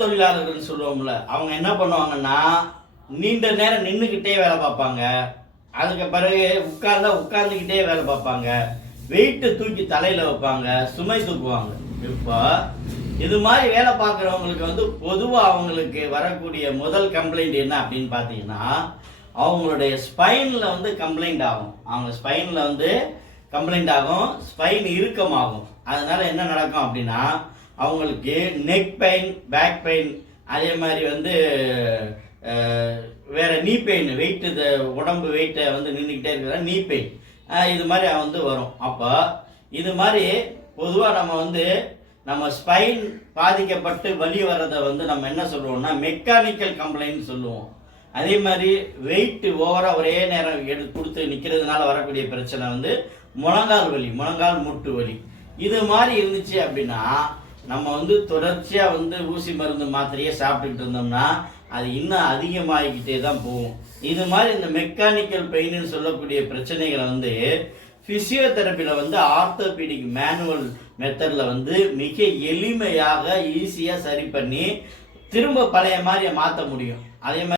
தொழிலாளர்கள் சொல்லுவோம்ல, அவங்க என்ன பண்ணுவாங்கன்னா நீண்ட நேரம் நின்றுக்கிட்டே வேலை பார்ப்பாங்க. அதுக்கு பிறகு உட்கார்ந்துக்கிட்டே வேலை பார்ப்பாங்க. வெயிட்டு தூக்கி தலையில் வைப்பாங்க, சுமை தூக்குவாங்க. இப்போ இது மாதிரி வேலை பார்க்குறவங்களுக்கு வந்து பொதுவாக அவங்களுக்கு வரக்கூடிய முதல் கம்ப்ளைண்ட் என்ன அப்படின்னு பார்த்தீங்கன்னா, அவங்களுடைய ஸ்பைனில் வந்து கம்ப்ளைண்ட் ஆகும். அவங்க ஸ்பைனில் வந்து கம்ப்ளைண்ட் ஆகும், ஸ்பைன் இறுக்கமாகும். அதனால என்ன நடக்கும் அப்படின்னா, அவங்களுக்கு நெக் பெயின், பேக் பெயின், அதே மாதிரி வந்து வேற நீ பெயின், வெயிட் உடம்பு வெயிட்டை வந்து நின்றுக்கிட்டே இருக்கிற நீ பெயின், இது மாதிரி வந்து வரும். அப்போ இது மாதிரி பொதுவாக நம்ம ஸ்பைன் பாதிக்கப்பட்டு வலி வர்றதை வந்து நம்ம என்ன சொல்லுவோம்னா மெக்கானிக்கல் கம்ப்ளைண்ட் சொல்லுவோம். அதே மாதிரி வெயிட் ஓவராக ஒரே நேரம் கொடுத்து நிற்கிறதுனால வரக்கூடிய பிரச்சனை வந்து முழங்கால் வலி, முழங்கால் மூட்டு வலி. இது மாதிரி இருந்துச்சு அப்படின்னா நம்ம வந்து தொடர்ச்சியாக வந்து ஊசி மருந்து மாத்திரையே சாப்பிட்டுக்கிட்டு இருந்தோம்னா அது இன்னும் அதிகமாகிக்கிட்டே தான் போகும். இது மாதிரி இந்த மெக்கானிக்கல் பெயின்னு சொல்லக்கூடிய பிரச்சனைகளை வந்து ஃபிசியோதெரப்பியில் வந்து ஆர்த்தோபீடிக் மேனுவல் மெத்தடில் வந்து மிக எளிமையாக ஈஸியாக சரி பண்ணி திரும்ப பழைய மாதிரி மாற்ற முடியும். அதே மாதிரி